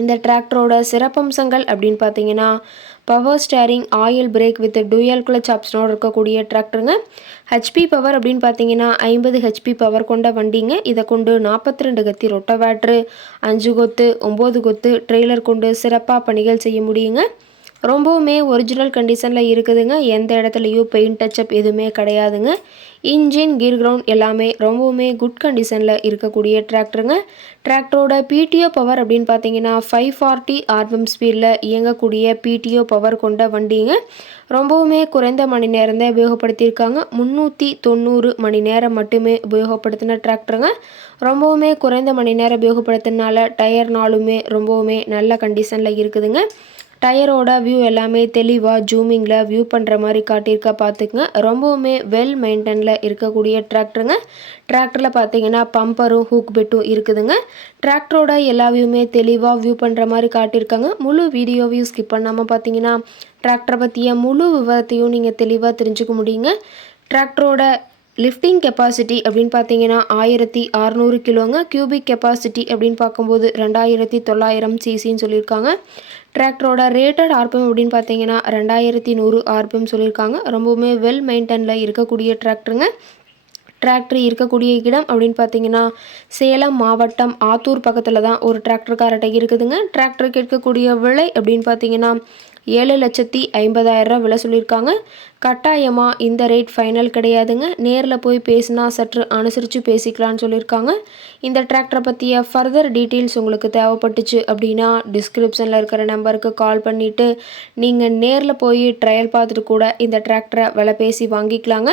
இந்த டிராக்டரோட சிறப்பம்சங்கள் அப்படின்னு பார்த்தீங்கன்னா power steering oil brake with dual clutch ஆப்ஷனோடு இருக்கக்கூடிய டிராக்டருங்க. ஹெச்பி பவர் அப்படின்னு பார்த்தீங்கன்னா ஐம்பது ஹெச்பி பவர் கொண்ட வண்டிங்க. இதை கொண்டு நாற்பத்தி ரெண்டு கத்தி ரொட்டவேட்ரு அஞ்சு கொத்து ஒம்பது கொத்து ட்ரெய்லர் கொண்டு சிறப்பாக பணிகள் செய்ய முடியுங்க. ரொம்பவுமே ஒரிஜினல் கண்டிஷனில் இருக்குதுங்க. எந்த இடத்துலையும் பெயிண்ட் டச்சப் எதுவுமே கிடையாதுங்க. இன்ஜின் கீர் கிரவுண்ட் எல்லாமே ரொம்பவுமே குட் கண்டிஷனில் இருக்கக்கூடிய டிராக்டருங்க டிராக்டரோட பிடிஓ பவர் அப்படின்னு பார்த்தீங்கன்னா ஃபைவ் ஃபார்ட்டி ஆர்பம் ஸ்பீடில் இயங்கக்கூடிய பிடிஓ பவர் கொண்ட வண்டிங்க. ரொம்பவுமே குறைந்த மணி நேரம் தான் உபயோகப்படுத்தியிருக்காங்க. முந்நூற்றி தொண்ணூறு மணி நேரம் மட்டுமே உபயோகப்படுத்தின டிராக்டருங்க ரொம்பவுமே குறைந்த மணி நேரம் உபயோகப்படுத்தினால டயர்னாலுமே ரொம்பவுமே நல்ல கண்டிஷனில் இருக்குதுங்க. டயரோட வியூ எல்லாமே தெளிவாக ஜூமிங்கில் வியூ பண்ணுற மாதிரி காட்டியிருக்க பார்த்துக்குங்க ரொம்பவுமே வெல் மெயின்டெனில் இருக்கக்கூடிய டிராக்டருங்க டிராக்டரில் பார்த்தீங்கன்னா பம்பரும் ஹூக் பெட்டும் இருக்குதுங்க. டிராக்டரோட எல்லா வியூமே தெளிவாக வியூ பண்ணுற மாதிரி காட்டியிருக்காங்க. முழு வீடியோவையும் ஸ்கிப் பண்ணாமல் பார்த்தீங்கன்னா டிராக்டரை பற்றிய முழு விவரத்தையும் நீங்கள் தெளிவாக தெரிஞ்சுக்க முடியுங்க. டிராக்டரோட லிஃப்டிங் கெப்பாசிட்டி அப்படின்னு பார்த்தீங்கன்னா ஆயிரத்தி அறநூறு கிலோங்க கியூபிக் கெப்பாசிட்டி அப்படின்னு பார்க்கும்போது ரெண்டாயிரத்தி தொள்ளாயிரம் சிசின்னு சொல்லியிருக்காங்க. டிராக்டரோட ரேட்டட் ஆர்பிஎம் அப்படின்னு பார்த்தீங்கன்னா ரெண்டாயிரத்தி நூறு ஆர்பிஎம் சொல்லியிருக்காங்க. ரொம்பவுமே வெல் மெயின்டைனில் இருக்கக்கூடிய டிராக்டருங்க டிராக்டர் இருக்கக்கூடிய இடம் அப்படின்னு பார்த்தீங்கன்னா சேலம் மாவட்டம் ஆத்தூர் பக்கத்தில் தான் ஒரு டிராக்டர்காரட்டை இருக்குதுங்க. டிராக்டருக்கு இருக்கக்கூடிய விலை அப்படின்னு பார்த்தீங்கன்னா ஏழு லட்சத்தி ஐம்பதாயிரரூவா விலை சொல்லியிருக்காங்க. கட்டாயமாக இந்த ரேட் ஃபைனல் கிடையாதுங்க. நேரில் போய் பேசினா சற்று அனுசரித்து பேசிக்கலான்னு சொல்லியிருக்காங்க. இந்த டிராக்டரை பற்றிய ஃபர்தர் டீட்டெயில்ஸ் உங்களுக்கு தேவைப்பட்டுச்சு அப்படின்னா டிஸ்கிரிப்ஷனில் இருக்கிற நம்பருக்கு கால் பண்ணிவிட்டு நீங்கள் நேரில் போய் ட்ரையல் பார்த்துட்டு கூட இந்த டிராக்டரை விலை பேசி வாங்கிக்கலாங்க.